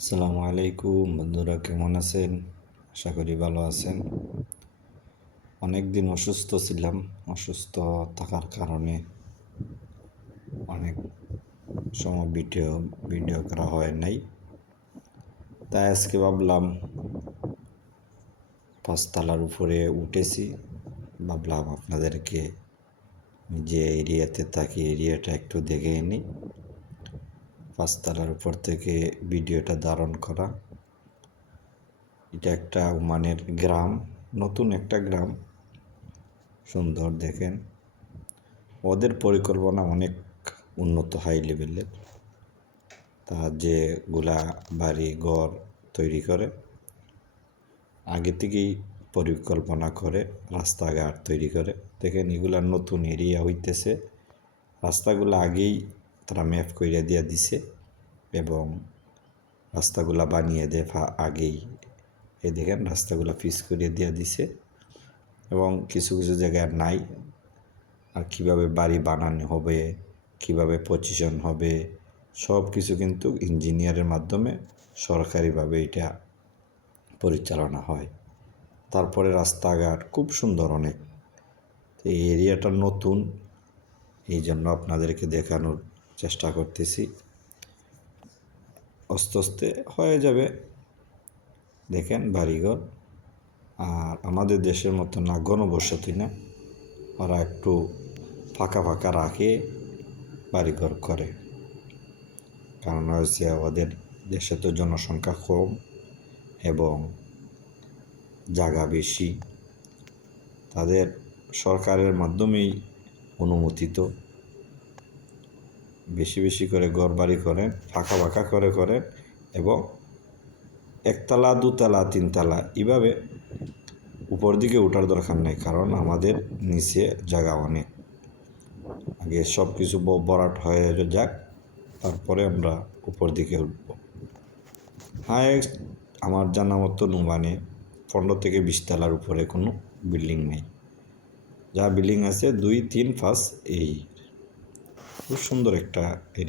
আসসালামু আলাইকুম, বন্ধুরা কেমন আছেন? আশা করি ভালো আছেন। অনেক দিন অসুস্থ ছিলাম, অসুস্থ থাকার কারণে অনেক সময় ভিডিও ভিডিও করা হয় নাই। তাই আজকে ভাবলাম, পাঁচতলার উপরে উঠেছি। ভাবলাম আপনাদেরকে যে এরিয়াতে থাকি, এরিয়াটা একটু দেখে নিই। পাঁচতলার উপর থেকে ভিডিওটা ধারণ করা। এটা একটা ওমানের গ্রাম, নতুন একটা গ্রাম। সুন্দর দেখেন। ওদের পরিকল্পনা অনেক উন্নত হাই লেভেলের তা যেগুলা বাড়ি, ঘর তৈরি করে, আগে থেকেই পরিকল্পনা করে, রাস্তাঘাট তৈরি করে। দেখেন এগুলা নতুন এরিয়া হইতেছে। রাস্তাগুলো আগেই তারা ম্যাপ কইরা দিয়া দিছে এবং রাস্তাগুলা বানিয়ে দেয় আগেই এই দেখেন রাস্তাগুলা ফিস করে দিয়া দিছে এবং কিছু কিছু জায়গায় নাই। আর কীভাবে বাড়ি বানানো হবে, কীভাবে পজিশন হবে, সব কিছু কিন্তু ইঞ্জিনিয়ারের মাধ্যমে সরকারিভাবে এটা পরিচালনা হয়। তারপরে রাস্তাঘাট খুব সুন্দর অনেক। এই এরিয়াটা নতুন এই জন্য আপনাদেরকে দেখানোর চেষ্টা করতেছি। আস্তে আস্তে হয়ে যাবে। দেখেন বাড়িঘর। আর আমাদের দেশের মতো না ঘনবসতি না। ওরা একটু ফাঁকা ফাঁকা রাখে বাড়িঘর করে। কারণ হচ্ছে আমাদের দেশে তো জনসংখ্যা কম এবং জায়গা বেশি। তাদের সরকারের মাধ্যমেই অনুমোদিত। বেশি বেশি করে ঘর বাড়ি করেন ফাঁকা ফাঁকা করে করেন এবং একতলা, দুতলা, তিনতলা এভাবে উপর দিকে ওঠার দরকার নেই কারণ আমাদের নিচে জায়গা অনেক। আগে সব কিছু ব- ভরাট হয়ে যাক, তারপরে আমরা উপর দিকে উঠব। হায়েস্ট আমার জানা মতো নুমানে পনেরো থেকে বিশ তলার উপরে কোনো বিল্ডিং নেই। যা বিল্ডিং আছে দুই, তিন, পাঁচ, এই। খুব সুন্দর একটা এরিয়া